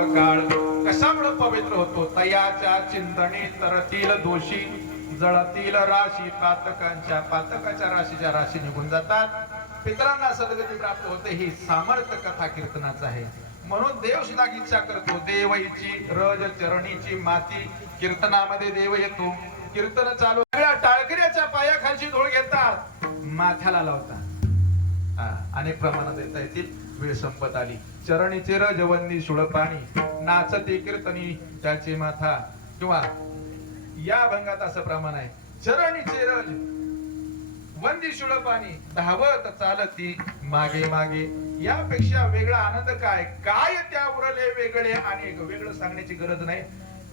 काळ कशामुळे पवित्र होतो? तयाच्या चिंतने तरतील दोषी जळतील राशी पातकाच्या राशीच्या राशी निघून जातात. पितरांना सद्गती प्राप्त होते. ही सामर्थ्य कथा कीर्तनाचं आहे. म्हणून देव सुद्धा इच्छा करतो. देवईची रज चरणीची माती कीर्तनामध्ये देव येतो. कीर्तन चालू टाळकऱ्याच्या पायाखालची धूळ घेतात, माथ्याला लावतात. अनेक प्रमाणात येता येतील. वेळ संपत आली. चरणीचे रज वंदी सुळ पाणी नाचते कीर्तनी त्याचे माथा. किंवा या भंगात असं प्रमाण आहे. चरणीचे रज वंदी सुळ पाणी धावत चालती मागे मागे. यापेक्षा वेगळा आनंद काय? काय त्या उरले वेगळे अनेक. वेगळं सांगण्याची गरज नाही.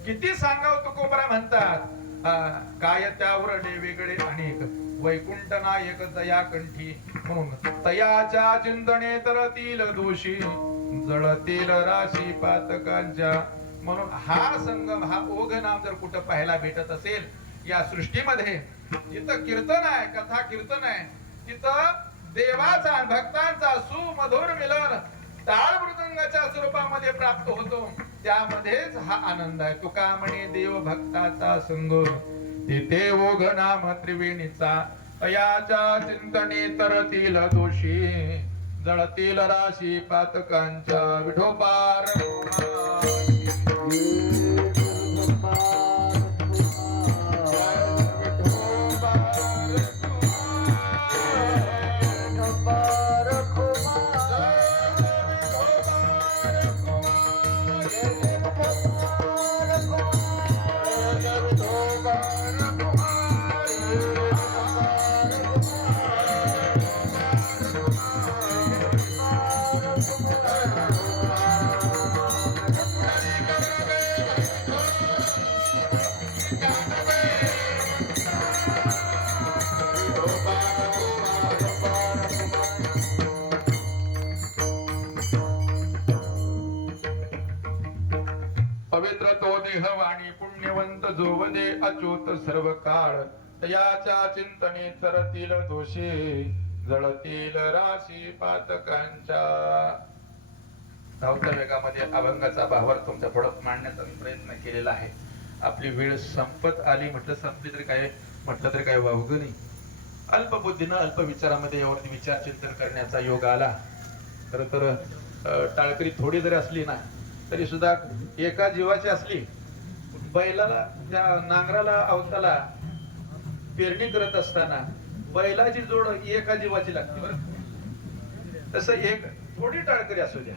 किती सांगावं तुकोबरा म्हणतात. काय त्या उरले वेगळे अनेक. वैकुंठ नायक दया कंठी म्हणून तयाच्या चिंतने तरतील दोषी जळतील राशी पातकांच्या. म्हणून हा संगम, हा ओघ नाम जर कुठं पाहायला भेटत असेल या सृष्टीमध्ये, जिथं कीर्तन आहे, कथा कीर्तन आहे, तिथं देवाचा भक्तांचा सुमधुर मिलन टाळ मृदंगाच्या स्वरूपामध्ये प्राप्त होतो. त्यामध्येच हा आनंद आहे. तुका म्हणे देव भक्ताचा संग तिथे ओघ नाम त्रिवेणीचा. तयाच्या चिंतने तरतील दोषी जळतील राशी पातकांच्या. विठोबार पवित्र तो देह वाणी पुण्यवंत जोवदे अच्युत सर्व काळ. तयाच्या चिंतने तरतील दोषी जळतील राशी पातकांच्या. धावत्या वेगामध्ये अभंगाचा भावार्थ तुमच्या पुढे मांडण्याचा प्रयत्न केलेला आहे. आपली वेळ संपत आली. म्हटलं संपली तरी काय, म्हटलं तरी काय वावगं नाही. अल्प बुद्धीनं अल्प विचारामध्ये यावरती विचार चिंतन करण्याचा योग आला. खर तर टाळकरी थोडी जरी असली ना तरी सुद्धा एका जीवाची असली. बैलाला, त्या नांगराला अवताला पेरणी करत असताना बैलाची जोड एका जीवाची लागते बरं. तसं एक थोडी टाळकरी असू द्या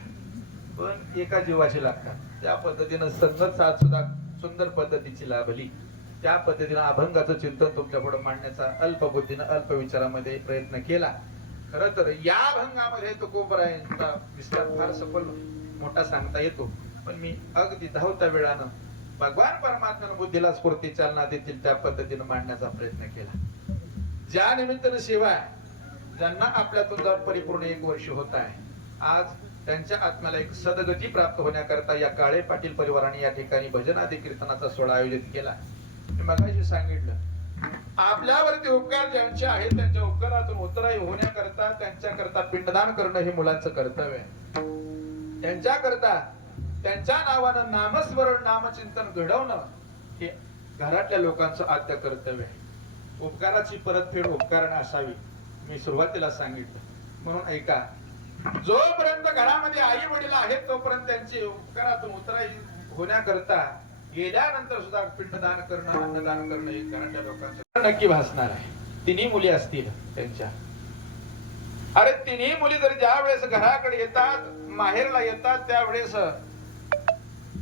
पण एका जीवाची लागतात. त्या पद्धतीनं संगत साथ सुद्धा सुंदर पद्धतीची लाभली. त्या पद्धतीनं अभंगाचं चिंतन तुमच्या पुढे मांडण्याचा अल्प बुद्धीनं अल्प विचारामध्ये प्रयत्न केला. खर तर या अभंगामध्ये तुकोबरायांचा विस्तार फार सफल मोठा सांगता येतो. पण मी अगदी धावत्या वेळानं भगवान परमात्म्यानं बुद्धीला स्फूर्ती चालना देतील त्या पद्धतीनं मांडण्याचा प्रयत्न केला. ज्या निमित्तानं सेवा ज्यांना आपल्यातून जाऊन परिपूर्ण 1 वर्ष होत आहे, आज त्यांच्या आत्म्याला एक सद्गती प्राप्त होण्याकरता या काळे पाटील परिवाराने या ठिकाणी भजनादी कीर्तनाचा सोहळा आयोजित केला. मी मगाशी सांगितलं, आपल्यावरती उपकार ज्यांचे आहेत त्यांच्या उपकारातून उतराई होण्याकरता त्यांच्याकरता पिंडदान करणं हे मुलांचं कर्तव्य आहे. त्यांच्याकरता त्यांच्या नावानं नामस्मरण नामचिंतन घडवणं हे घरातल्या लोकांचं आद्य कर्तव्य आहे. उपकाराची परतफेड उपकाराने असावी. मी सुरुवातीला सांगितलं. म्हणून ऐका, जोपर्यंत घरामध्ये आई वडील आहेत तोपर्यंत त्यांची उपकारातून उतराई होण्याकरता गेल्यानंतर सुद्धा पिंडदान करणं, अन्नदान करणं हे घरातल्या लोकांचं नक्की भासणार आहे. तिन्ही मुली असतील त्यांच्या. अरे तिन्ही मुली जर ज्या वेळेस घराकडे येतात, माहेरला येतात, त्यावेळेस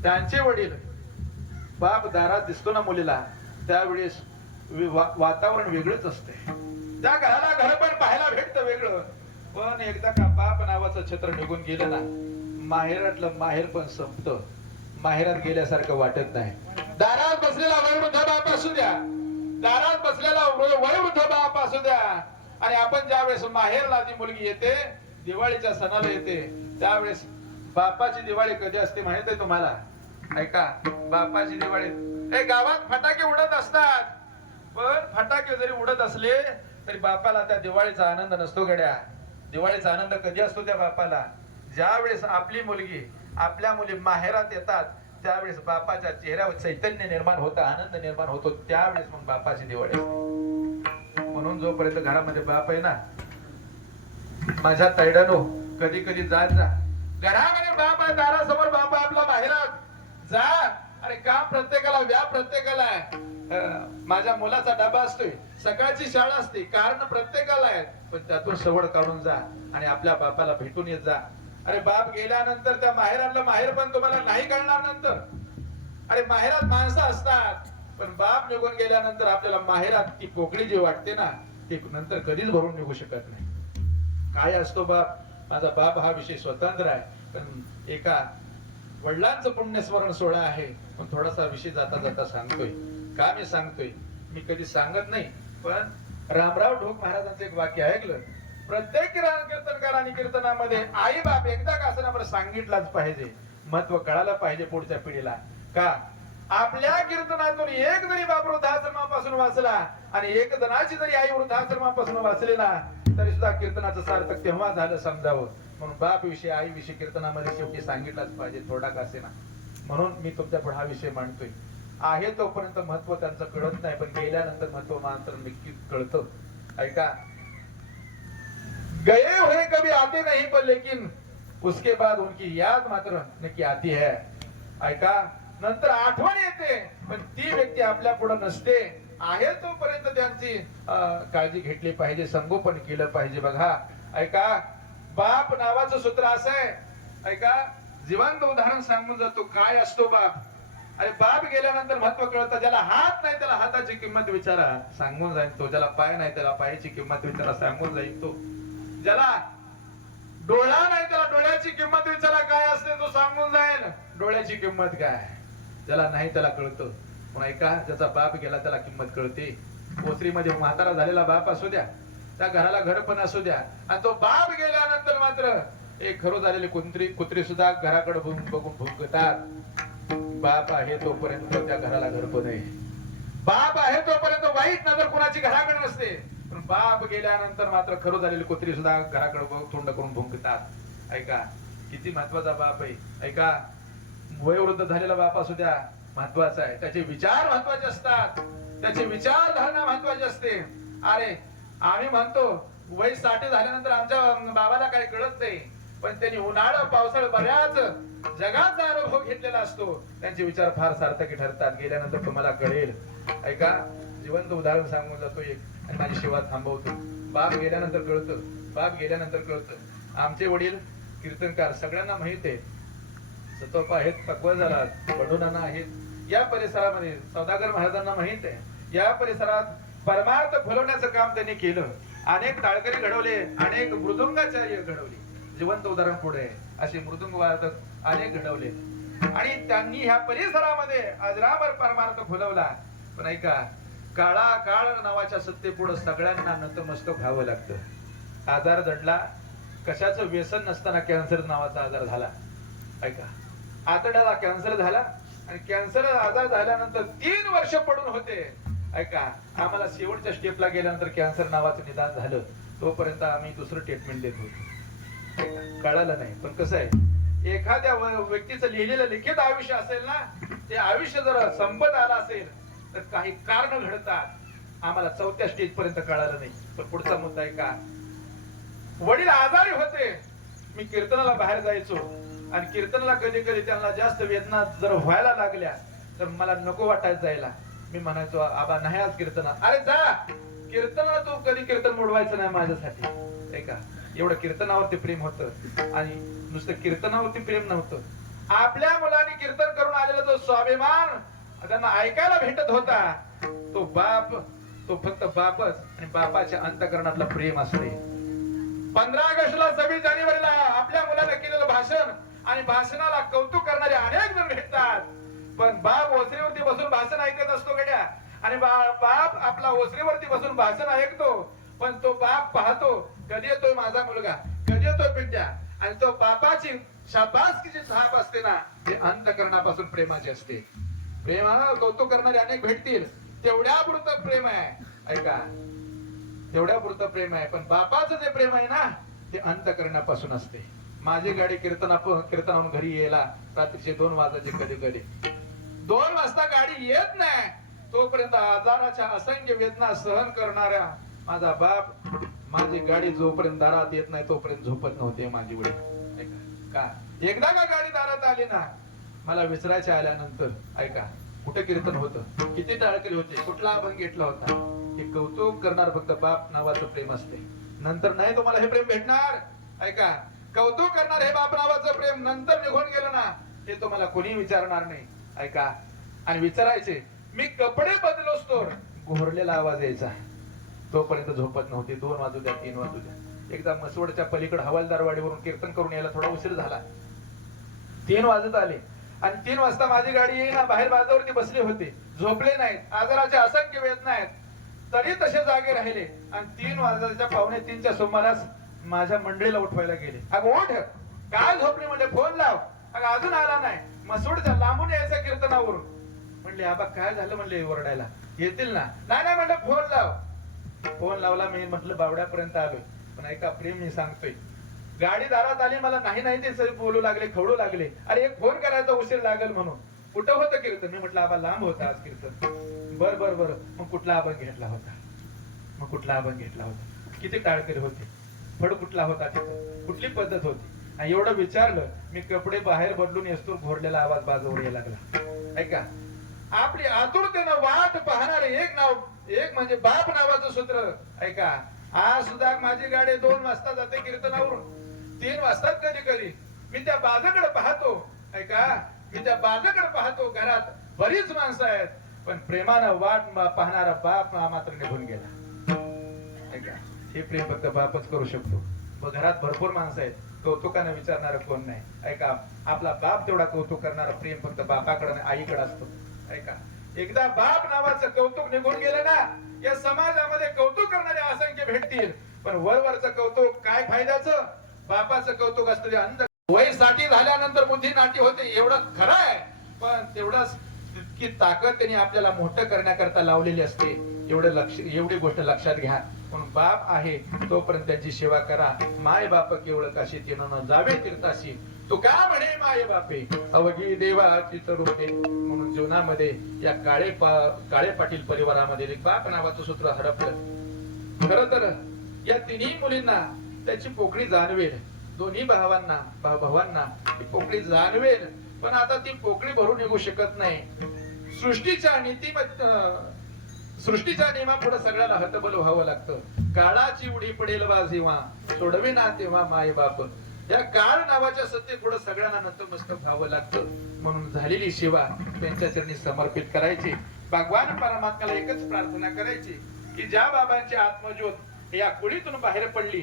त्यांचे वडील, बाप दारात दिसतो ना मुलीला, त्यावेळेस वातावरण वेगळंच असते. त्या घराला घर पण पाहायला भेटतं वेगळं. पण एकदा का बाप नावाचं छत्र निघून गेलं ना, माहेरातलं माहेर पण संपतं. माहेरात गेल्यासारखं वाटत नाही. दारात बसलेला वयोवृद्ध बाप असू द्या, दारात बसलेला वयोवृद्ध बाप असू द्या, आणि आपण ज्या वेळेस माहेरला ती मुलगी येते, दिवाळीच्या सणाला येते, त्यावेळेस बापाची दिवाळी कधी असते माहित आहे तुम्हाला? ऐका, बापाची दिवाळी गावात फटाके उडत असतात, पण फटाके जरी उडत असले तरी बापाला त्या दिवाळीचा आनंद नसतो गड्या. दिवाळीचा आनंद कधी असतो त्या बापाला? ज्या वेळेस आपली मुलगी आपल्या मुली माहेरात येतात त्यावेळेस बापाच्या चेहऱ्यावर चैतन्य निर्माण होतं, आनंद निर्माण होतो, त्यावेळेस मग बापाची दिवाळी असते. म्हणून जोपर्यंत घरामध्ये बाप आहे ना, माझ्या तैडानो, कधी कधी जात जा घरामध्ये बाप आहे, दारासमोर बाप आहे आपला, बाहेरात जा. अरे काम प्रत्येकाला, व्याप प्रत्येकाला आहे. माझ्या मुलाचा डबा असतोय, सकाळची शाळा असते, कारण प्रत्येकाला आहेत, पण त्यातून सवड काढून जा आणि आपल्या बापाला भेटून येत जा. अरे बाप गेल्यानंतर त्या माहेरातलं माहेर पण तुम्हाला नाही कळणार नंतर. अरे माहेरात माणसं असतात, पण बाप निघून गेल्यानंतर आपल्याला माहेरात ती पोकळी जी वाटते ना, ती नंतर कधीच भरून निघू शकत नाही. काय असतो बाप? माझा बाप हा विषय स्वतंत्र आहे, पण एका वडिलांचं पुण्यस्मरण सोहळा आहे, पण थोडासा विषय जाता जाता सांगतोय. का मी सांगतोय? मी कधी सांगत नाही, पण रामराव ढोक महाराजांचं एक वाक्य ऐकलं. प्रत्येक कीर्तनकारांनी कीर्तनामध्ये आई बाप एकदा का असं सांगितलाच पाहिजे, महत्व कळायला पाहिजे पुढच्या पिढीला. का आपल्या कीर्तनातून एक जरी बाप वृद्धाश्रमापासून वाचला आणि एक जणाची जरी आई वृद्धाश्रमापासून वाचली ना, तरी सुद्धा कीर्तनाचं सार्थक तेव्हा झालं समजावं. म्हणून बाप विषय, आई विषय कीर्तनामध्ये शेवटी सांगितलाच पाहिजे, थोडा का असेना. म्हणून मी तुमच्या पुढे हा विषय मांडतोय. आहे तोपर्यंत महत्व त्यांचं कळत नाही, पण गेल्यानंतर महत्व मात्र नक्कीच कळतं. ऐका, गए हुए कभी आते नहीं, पर लेकिन उसके बाद उनकी याद मात्र नक्की आती है. ऐका, नंतर आठवण येते, पण ती व्यक्ती आपल्या पुढे नसते. आहे तोपर्यंत त्यांची काळजी घेतली पाहिजे, संगोपन केलं पाहिजे. बघा, ऐका, बाप नावाचं सूत्र असं आहे. ऐका, जिवंत उदाहरण सांगून जातो काय असतो बाप. अरे बाप गेल्यानंतर महत्व कळतं. ज्याला हात नाही त्याला हाताची किंमत विचारा, सांगून जाईल तो. ज्याला पाय नाही त्याला पायाची किंमत विचारा, सांगून जाईल तो. ज्याला डोळा नाही त्याला डोळ्याची किंमत विचारा काय असते, तो सांगून जाईल डोळ्याची किंमत काय. ज्याला नाही त्याला कळतं. पण ऐका, ज्याचा बाप गेला त्याला किंमत कळते. ओसरीमध्ये म्हातारा झालेला बाप असू द्या, त्या घराला घर पण असू द्या, आणि तो बाप गेल्यानंतर मात्र एक घरो झालेले कुत्री सुद्धा घराकडे बघून भुंकतात. बाप आहे तोपर्यंत त्या घराला घर पण आहे. बाप आहे तोपर्यंत वाईट नजर कोणाची घराकडे नसते, पण बाप गेल्यानंतर मात्र खरो झालेली कुत्री सुद्धा घराकडे तोंड करून भुंकतात. ऐका, किती महत्वाचा बाप आहे. ऐका, वयोवृद्ध झालेला बाप असू द्या, महत्वाचा आहे. त्याचे विचार महत्वाचे असतात, त्याचे विचारधारणा महत्वाची असते. अरे आम्ही म्हणतो वय 60 झाल्यानंतर आमच्या बाबाला काही कळत नाही, पण त्यांनी उन्हाळा पावसाळा बऱ्याच जगाचा अनुभव घेतलेला असतो. त्यांचे विचार फार सार्थकी ठरतात. गेल्यानंतर तुम्हाला कळेल. ऐका, जिवंत उदाहरण सांगून जातो एक, आणि माझी सेवा थांबवतो. बाप गेल्यानंतर कळतं, बाप गेल्यानंतर कळतं. आमचे वडील कीर्तनकार सगळ्यांना माहित आहे. सतोपा आहेत, तकवा झाला, बडोनाना आहेत. या परिसरामध्ये सौदागर महाराजांना माहित आहे. या परिसरात परमार्थ फुलवण्याचं काम त्यांनी केलं. अनेक टाळकरी घडवले, अनेक मृदुंगाचार्य घडवले. जिवंत उदाहरण पुढे असे मृदुंग वादक अनेक घडवले, आणि त्यांनी ह्या परिसरामध्ये अजरामर परमार्थ फुलवला. पण ऐका, काळा काळ नावाच्या सत्तेपुढे सगळ्यांना नतमस्तक व्हावं लागतं. आजार जडला, कशाचं व्यसन नसताना कॅन्सर नावाचा आजार झाला. ऐका, आतड्याला कॅन्सर झाला, आणि कॅन्सर आजार झाल्यानंतर 3 वर्ष पडून होते. ऐका, आम्हाला शेवटच्या स्टेपला गेल्यानंतर कॅन्सर नावाचं निदान झालं. तोपर्यंत आम्ही दुसरं ट्रीटमेंट देत होतो. कळालं नाही. पण कसं आहे, एखाद्या व्यक्तीचं लिहिलेलं लिखित आयुष्य असेल ना, ते आयुष्य जर संपत आलं असेल तर काही कारण घडतात. आम्हाला 4थ्या स्टेज पर्यंत कळालं नाही. पण पुढचा मुद्दा आहे का, वडील आजारी होते, मी कीर्तनाला बाहेर जायचो, आणि कीर्तनाला कधी कधी त्यांना जास्त वेदना जर व्हायला लागल्या तर मला नको वाटायचं जायला. मी म्हणायचो, आबा नाही आज कीर्तना. अरे जा कीर्तनाला, तू कधी कीर्तन मोडवायचं नाही माझ्यासाठी. ऐका, एवढं कीर्तनावरती प्रेम होतं, आणि नुसतं कीर्तनावरती प्रेम नव्हतं. आपल्या मुलांनी कीर्तन करून आलेला जो स्वाभिमान त्यांना ऐकायला भेटत होता, तो बाप, तो फक्त बापच, आणि बापाच्या अंतःकरणातलं प्रेम असते. 15 ऑगस्टला 26 जानेवारीला आपल्या मुलाने केलेलं भाषण, आणि भाषणाला कौतुक करणारे अनेक जण भेटतात, पण बाप ओसरीवरती बसून भाषण ऐकत असतो गड्या. आणि बाप आपला ओसरीवरती बसून भाषण ऐकतो, पण तो बाप पाहतो कधी येतोय माझा मुलगा, कधी येतोय पिंट्या. आणि तो बापाची शाबासकीची छाप असते ना, ते अंतःकरणापासून प्रेमाची असते. प्रेमाला कौतुक करणारे अनेक भेटतील, तेवढ्या पुरतं प्रेम आहे. ऐका, तेवढ्या पुरतं प्रेम आहे. पण बापाचं जे प्रेम आहे ना, ते अंतःकरणापासून असते. माझी गाडी कीर्तनाहून घरी यायला रात्रीचे 2 वाजायचे कधी कधी. 2 वाजता गाडी येत नाही तोपर्यंत आजाराच्या असंख्य वेदना सहन करणाऱ्या माझा बाप माझी गाडी जोपर्यंत दारात येत नाही तोपर्यंत झोपत नव्हते माझी वडील. का एकदा का गाडी दारात आली ना मला विचारायच्या आल्यानंतर ऐका कुठे कीर्तन होतं, किती टाळकरी होते, कुठला अभंग घेतला होता, हे कौतुक करणार फक्त बाप नावाचं प्रेम असते. नंतर नाही तुम्हाला हे प्रेम भेटणार. ऐका कौतुक करणार हे बाप नावाचं प्रेम नंतर निघून गेलं ना हे तुम्हाला कोणी विचारणार नाही. ऐका आणि विचारायचे मी कपडे बदलोच तर घोरलेला आवाज यायचा तोपर्यंत झोपत नव्हते. 2 वाजू द्या 3 वाजू द्या. एकदा मसवडच्या पलीकडे हवालदारवाडीवरून कीर्तन करून यायला थोडा उशीर झाला. 3 वाजत आले आणि 3 वाजता माझी गाडी येईना. बाहेर बाजावरती बसले होते, झोपले नाहीत, आजाराचे असंख्य वेदना आहेत तरी तसे जागे राहिले आणि 3 वाजताच्या 2:45च्या सुमारास माझ्या मंडळीला उठवायला गेले. अगं उठ, काय झोपली म्हणजे फोन लाव. अगं अजून आला नाही, मसवडच्या लांबून यायचं कीर्तनावरून. म्हणले आबा काय झालं म्हणले ओरडायला. येतील ना. नाही म्हणलं फोन लाव. फोन लावला. मी म्हटलं बावड्यापर्यंत आलोय पण ऐका प्रेम मी सांगतोय. गाडी दारात आली मला नाही ते सगळे बोलू लागले, खवडू लागले. अरे एक फोन करायचा उशीर लागेल म्हणून. कुठं होतं कीर्तन. मी म्हटलं आबा लांब होता आज कीर्तन. बर मग कुठला अभंग घेतला होता, किती टाळकरी होते, फड कुठला होता, तिथं कुठली पद्धत होती. आणि एवढं विचारलं मी कपडे बाहेर बदलून येतो घोरलेला आवाज बाजूवर यायला लागला. ऐका आपली आतुरतेनं वाट पाहणारे एक म्हणजे बाप नावाचं सूत्र. ऐका आज सुद्धा माझी गाडी 2 वाजता जाते कीर्तनावरून, 3 वाजता कधी मी त्या बाजाकडे पाहतो. ऐका मी त्या बाजाकडे पाहतो, घरात बरीच माणसं आहेत पण प्रेमानं वाट पाहणारा बाप मात्र निघून गेला. ऐका हे प्रेम फक्त बापच करू शकतो. घरात भरपूर माणसं आहेत, कौतुकाने विचारणार कोण नाही. ऐका आपला बाप तेवढा कौतुक करणारा प्रेम फक्त बापाकडे आईकडे असतो. ऐका एकदा बाप नावाचं कौतुक निघून गेलं ना या समाजामध्ये कौतुक करणारे असंख्य भेटतील पण वरवरचं कौतुक काय फायद्याचं. बापाचं कौतुक असतं अंध. वय 60 झाल्यानंतर बुद्धी नाटी होते एवढं खरं आहे पण तेवढंच तितकी ताकद त्यांनी आपल्याला मोठं करण्याकरता लावलेली असते. एवढी गोष्ट लक्षात घ्या. म्हणून बाप आहे तोपर्यंत त्यांची सेवा करा. माय बाप केवळ काशी तिनं जावे तीर्थाशी. तू का म्हणे माय बापे अवघी देवाची रूपे. म्हणून जीवनामध्ये या काळे पाटील परिवारामध्ये बाप नावाचं सूत्र हरपलं. खर तर या 3ही मुलींना त्याची पोकळी जाणवेल. दोन्ही भावांना ती पोकळी जाणवेल पण आता ती पोकळी भरून निघू शकत नाही. सृष्टीच्या नियमापुढे सगळ्याला हतबल व्हावं लागतं. काळाची उडी पडेल वा जेव्हा सोडवे ना तेव्हा माय बाप. या काळ नावाच्या सत्ते पुढे सगळ्यांना नतमस्तक व्हावं लागतं. म्हणून झालेली सेवा त्यांच्या चरणी समर्पित करायची. भगवान परमात्म्याला एकच प्रार्थना करायची की ज्या बाबांची आत्मज्योत या कुळीतून बाहेर पडली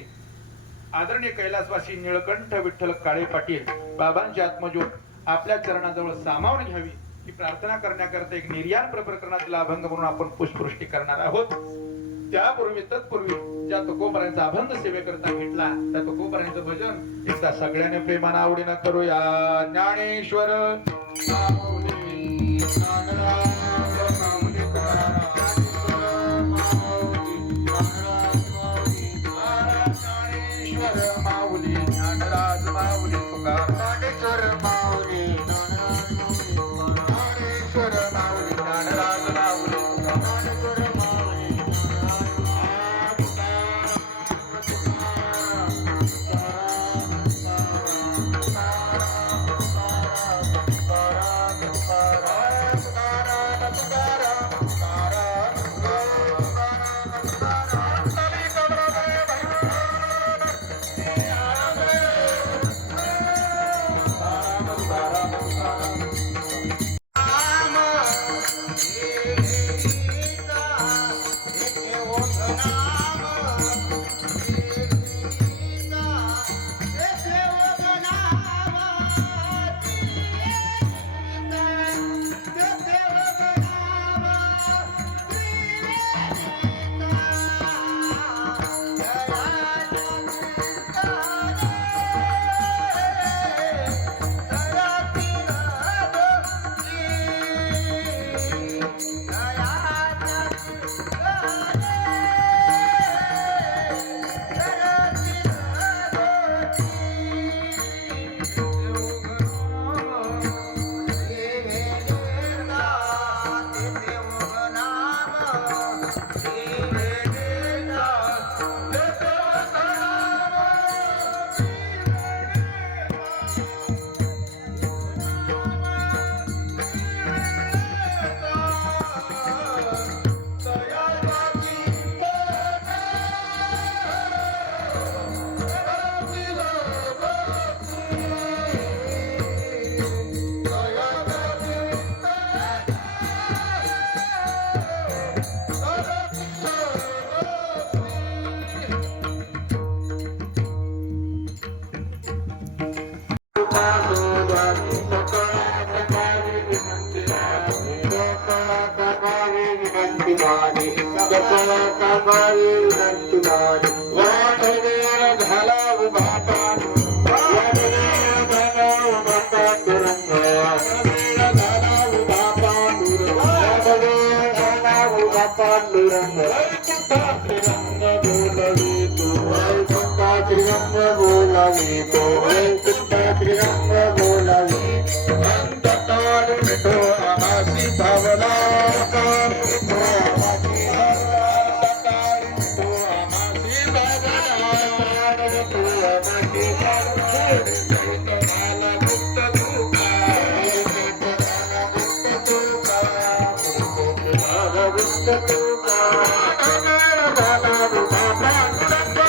आदरणीय कैलासवासी निळकंठ विठ्ठल काळे पाटील बाबांची आत्मज्योत आपल्या चरणाजवळ सामावून घ्यावी ही प्रार्थना करण्याकरता एक निर्याण प्रकरणातील अभंग म्हणून आपण पुष्पवृष्टी करणार आहोत. तत्पूर्वी ज्या तुकोबारांचा अभंग सेवेकरता घेतला त्या तुकोबारांचं भजन एकदा सगळ्यांनी प्रेमानं आवडीनं करूया. ज्ञानेश्वर माऊली ज्ञानराज माऊली तुकार ज्ञानेश्वर माऊली ज्ञानराज माऊली माने जपला कामाई नंतु माने वाटवेर झाला उभा पान वाटवेर झाला उभा पांडुरंग वाटवेर झाला उभा पांडुरंग वाटवेर झाला उभा पांडुरंग वैकुंठात श्रीरंग बोलावी तो वैकुंठात श्रीरंग बोलावी अंतकाळ मिठो आमासी भावना मिठो आमासी अंतकाळ मिठो आमासी भावना मिठो आमासी भावना मुक्त तुका मुक्त तुका मुक्त तुका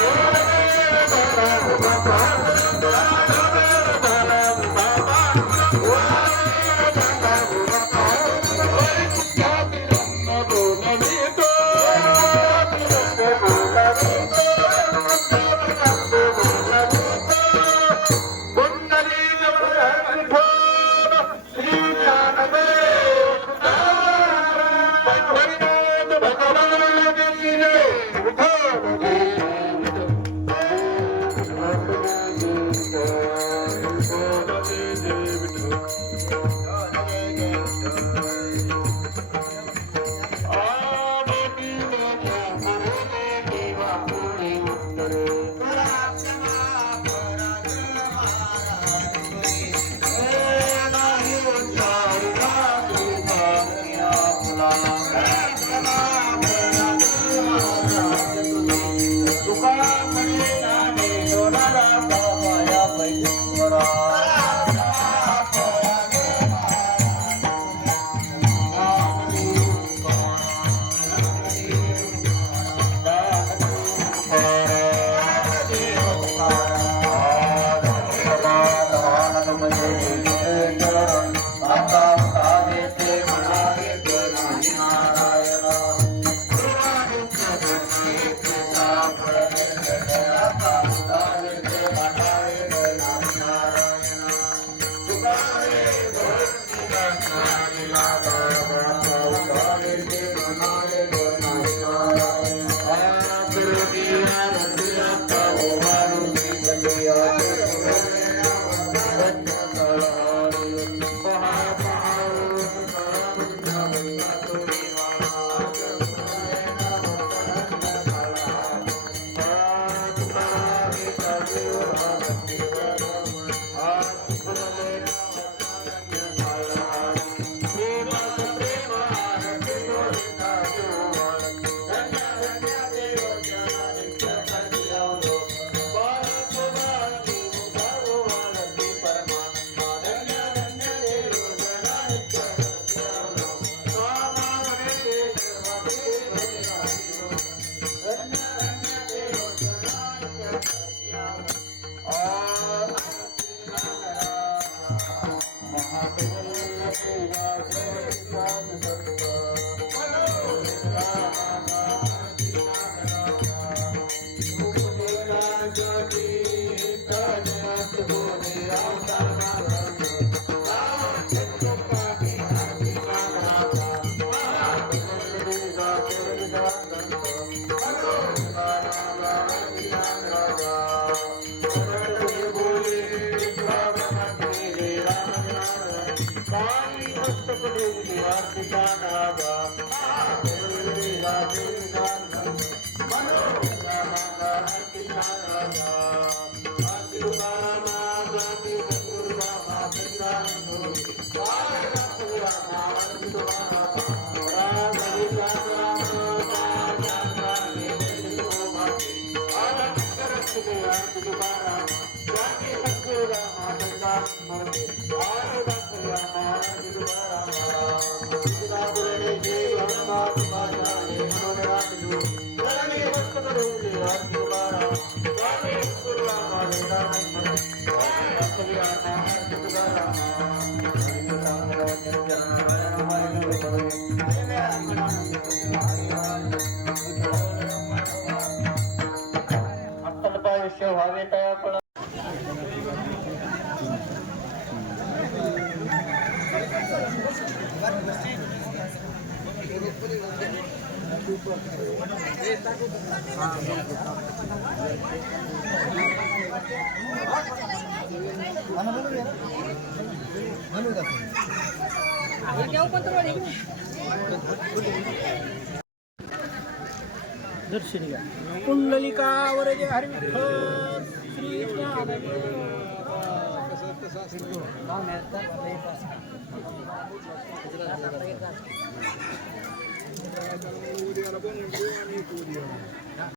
दर्शनी घ्या. कुंडलिका वरदे हरी विठ्ठल श्री ज्ञानदेव.